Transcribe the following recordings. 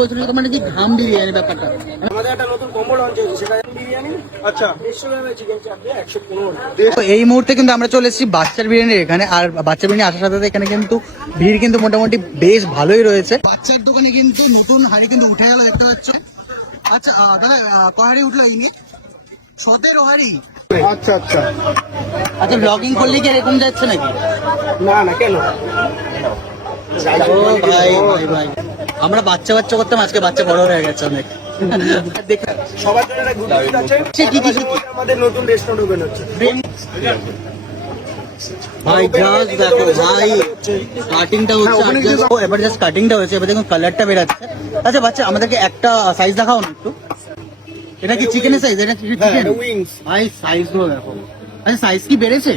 বলছিল তোমার নাকি ঘাম বিরিয়ানি ব্যাপারটা। আমাদের একটা নতুন কম্বো লঞ্চ হয়েছে, সেটা বিরিয়ানি। আচ্ছা, 150 গ্রামের চিকেন চাপ দিয়ে 115। এই মুহূর্তে কিন্তু আমরা চলে এসেছি বাচ্চার বিরিয়ানির এখানে। আর বাচ্চার বিরিয়ানি আসার সাথে সাথে এখানে কিন্তু ভিড় কিন্তু মোটামুটি বেশ ভালোই রয়েছে। বাচ্চার দোকানে কিন্তু নতুন হাড়ি কিন্তু উঠে গেল, দেখতে পাচ্ছ। আচ্ছা দাদা, কহাড়ি উঠলো ইনি 17 হাড়ি। আচ্ছা আচ্ছা আচ্ছা, ব্লগিং করলে কি এরকম যাচ্ছে নাকি? না না, কেন? ও ভাই ভাই ভাই, আমরা বাচ্চা বাচ্চা করতাম, আজকে বাচ্চা বড় হয়ে গেছে অনেক। সবার জন্য একটা গুড নিউজ আছে। কি কি আমাদের নতুন রেস্টুরেন্ট ওপেন হচ্ছে। ভাই জাস্ট দেখো ভাই, কাটিংটা হচ্ছে, এবার জাস্ট কাটিংটা হয়েছে, এবার দেখুন কালারটা বেরাচ্ছে। আচ্ছা বাচ্চা, আমাদেরকে একটা সাইজ দেখাও না একটু। এটা কি চিকেনের সাইজ? এটা চিকেন উইংস ভাই, সাইজ গুলো দেখো। আচ্ছা, সাইজ কি বেড়েছে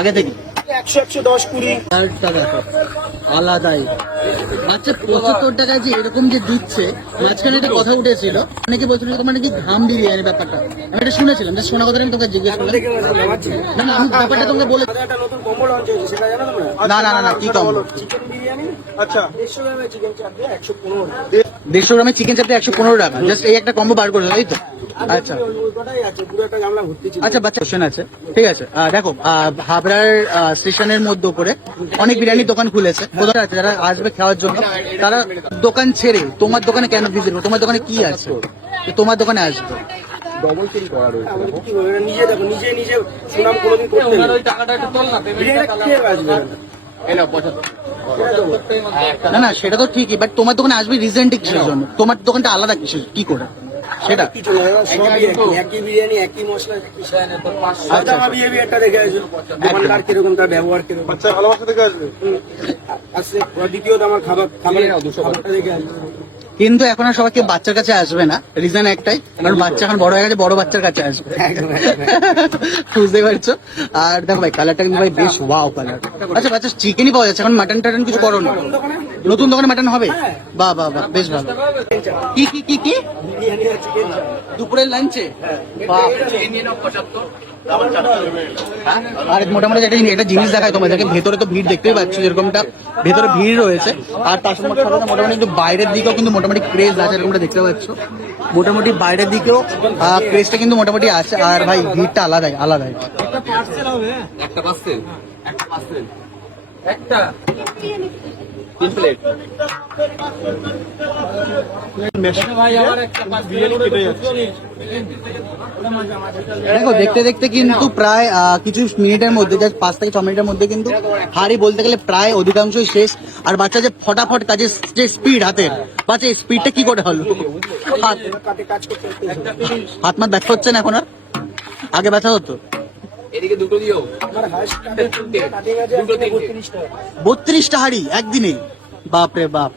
আগে থেকে? 100 110 20 দেখো আলাদাই। আচ্ছা, 75 টাকায় যে এরকম যে দিচ্ছে, মাঝখানে একটা কথা উঠেছিল, অনেকে বলছিল তোমার নাকি ঘাম বিরিয়ানি ব্যাপারটা। আমি এটা শুনেছিলাম, যে শোনা কথাটা আমি তোকে জিজ্ঞেস করলাম। না না, আমি ব্যাপারটা তোমাকে বলে। আমাদের একটা নতুন কম্বো লঞ্চ হয়েছে, সেটা জানো তোমরা? না না না না, কি কম? চিকেন বিরিয়ানি। আচ্ছা, 150 গ্রামের চিকেন চাপ দিয়ে 115। 150 গ্রামের চিকেন চাপটা 115 টাকা। জাস্ট এই একটা কম্বো বার করে, তাই তো? আচ্ছা ওটাই আছে, পুরো একটা গামলা ভর্তি ছিল। আচ্ছা বাচ্চা, কোশ্চেন আছে, ঠিক আছে। দেখো, হাবড়ার স্টেশনের মধ্যে করে অনেক বিরিয়ানি দোকান খুলেছে। কোথায় আছে যারা আসবে খাওয়ার জন্য, তারা দোকান ছেড়ে তোমার দোকানে কেন ভিজিট করবে? তোমার দোকানে কি আছে যে তোমার দোকানে আসবে? ডবল চেঞ্জ করা রয়েছে। কি বলবো, নিজে দেখো, নিজে নিজে সুনাম কোনোদিন করতে না। ওই টাকাটা একটু তোল না, বিরিয়ানিটা খেয়ে আসবে। না না, সেটা তো ঠিকই, বাট তোমার দোকানে আসবে রিজেন্টে কিসের জন্য? তোমার দোকানটা আলাদা কিসের, কি করে সেটা? কিছু না, সবই একই বিরিয়ানি, একই মশলা। আচ্ছা, আমার বিহেভিয়ারটা দেখে আসবে, দোকানদার কিরকম, তার ব্যবহার কিরকম। আচ্ছা, ভালোবাসা দেখে আসবে। আসছে দ্বিতীয়ত আমার খাবারটা দেখে আসবে। কিন্তু এখন আর সবাইকে বাচ্চার কাছে আসবে না, রিজন একটাই, কারণ বাচ্চা এখন বড় হয়ে গেছে, বড় বাচ্চার কাছে আসবে। বুঝতে পারছো? আর দেখো ভাই, কালারটা কিন্তু ভাই বেশ ওয়াও কালার। আচ্ছা বাচ্চা, চিকেনই পাওয়া যাচ্ছে এখন, মাটন টাটন কিছু করো না? নতুন দোকানে মাটন হবে? বাহ বাহ বাহ, বেশ ভালো। কি কি কি কি বিরিয়ানি আর চিকেন চাপ দুপুরের লাঞ্চে? বাহ। আর মোটামুটি একটা জিনিস দেখায় তোমাদেরকে, ভেতরে তো ভিড় দেখতেই পাচ্ছ, যেরকমটা ভেতরে ভিড় রয়েছে। আর তার সঙ্গে মোটামুটি কিন্তু বাইরের দিকেও কিন্তু মোটামুটি ক্রেজ আছে, এরকমটা দেখতে পাচ্ছ। মোটামুটি বাইরের দিকেও ক্রেজটা কিন্তু মোটামুটি আছে। আর ভাই, ভিড়টা আলাদাই আলাদাই। একটা পার্সেল হবে, একটা পার্সেল, একটা 3 প্লেট। দেখো, দেখতে দেখতে কিন্তু প্রায় কিছু মিনিটের মধ্যে, 5 থেকে 6 মিনিটের মধ্যে কিন্তু হাড়ি বলতে গেলে প্রায় অধিকাংশই শেষ। আর বাচ্চা যে ফটাফট কাজের যে স্পিড হাতের, বাচ্চা এই স্পিডটা কি করে হলো? হাত মাত ব্যথা হচ্ছে না এখন আর? আগে ব্যথা হতো? এদিকে দুটো দিও। আমার হাঁস কাটিং আছে 32টা। 32টা হাড়ি একদিনে? বাপরে বাপ।